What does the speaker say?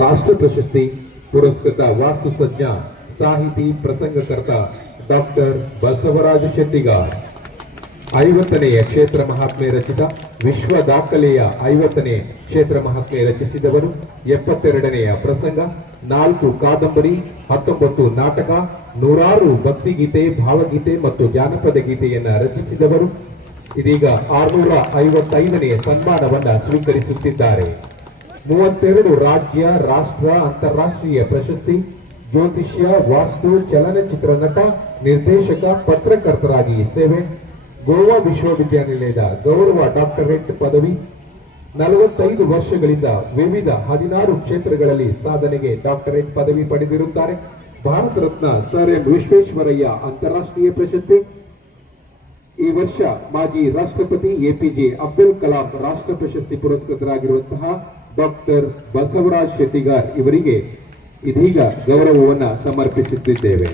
ರಾಷ್ಟ್ರ ಪ್ರಶಸ್ತಿ ಪುರಸ್ಕೃತ ವಾಸ್ತುಸಜ್ಞ, ಸಾಹಿತಿ, ಪ್ರಸಂಗಕರ್ತ ಡಾಕ್ಟರ್ ಬಸವರಾಜ ಶೆಟ್ಟಿಗಾರ್. ಐವತ್ತನೆಯ ಕ್ಷೇತ್ರ ಮಹಾತ್ಮೆ ರಚಿತ, ವಿಶ್ವ ದಾಖಲೆಯ ಐವತ್ತನೇ ಕ್ಷೇತ್ರ ಮಹಾತ್ಮೆ ರಚಿಸಿದವರು. ಎಪ್ಪತ್ತೆರಡನೆಯ ಪ್ರಸಂಗ, ನಾಲ್ಕು ಕಾದಂಬರಿ, ಹತ್ತೊಂಬತ್ತು ನಾಟಕ, ನೂರಾರು ಭಕ್ತಿಗೀತೆ, ಭಾವಗೀತೆ ಮತ್ತು ಜಾನಪದ ಗೀತೆಯನ್ನು ರಚಿಸಿದವರು. ಇದೀಗ ಆರುನೂರ ಐವತ್ತೈದನೆಯ ಸನ್ಮಾನವನ್ನು ಸ್ವೀಕರಿಸುತ್ತಿದ್ದಾರೆ. ಮೂವತ್ತೆರಡು ರಾಜ್ಯ, ರಾಷ್ಟ್ರ, ಅಂತಾರಾಷ್ಟ್ರೀಯ ಪ್ರಶಸ್ತಿ, ಜ್ಯೋತಿಷ್ಯ, ವಾಸ್ತು, ಚಲನಚಿತ್ರ ನಟ, ನಿರ್ದೇಶಕ, ಪತ್ರಕರ್ತರಾಗಿ ಸೇವೆ, ಗೋವಾ ವಿಶ್ವವಿದ್ಯಾನಿಲಯದ ಗೌರವ ಡಾಕ್ಟರೇಟ್ ಪದವಿ, ನಲವತ್ತೈದು ವರ್ಷಗಳಿಂದ ವಿವಿಧ ಹದಿನಾರು ಕ್ಷೇತ್ರಗಳಲ್ಲಿ ಸಾಧನೆಗೆ ಡಾಕ್ಟರೇಟ್ ಪದವಿ ಪಡೆದಿರುತ್ತಾರೆ. ಭಾರತ ರತ್ನ ಸರ್ ಎಂ ವಿಶ್ವೇಶ್ವರಯ್ಯ ಅಂತಾರಾಷ್ಟ್ರೀಯ ಪ್ರಶಸ್ತಿ. ಈ ವರ್ಷ ಮಾಜಿ ರಾಷ್ಟ್ರಪತಿ ಎಪಿಜೆ ಅಬ್ದುಲ್ ಕಲಾಂ ರಾಷ್ಟ್ರ ಪ್ರಶಸ್ತಿ ಪುರಸ್ಕೃತರಾಗಿರುವಂತಹ ಡಾಕ್ಟರ್ ಬಸವರಾಜ್ ಶೆಟ್ಟಿಗಾರ್ ಇವರಿಗೆ ಇದೀಗ ಗೌರವವನ್ನು ಸಮರ್ಪಿಸುತ್ತಿದ್ದೇವೆ.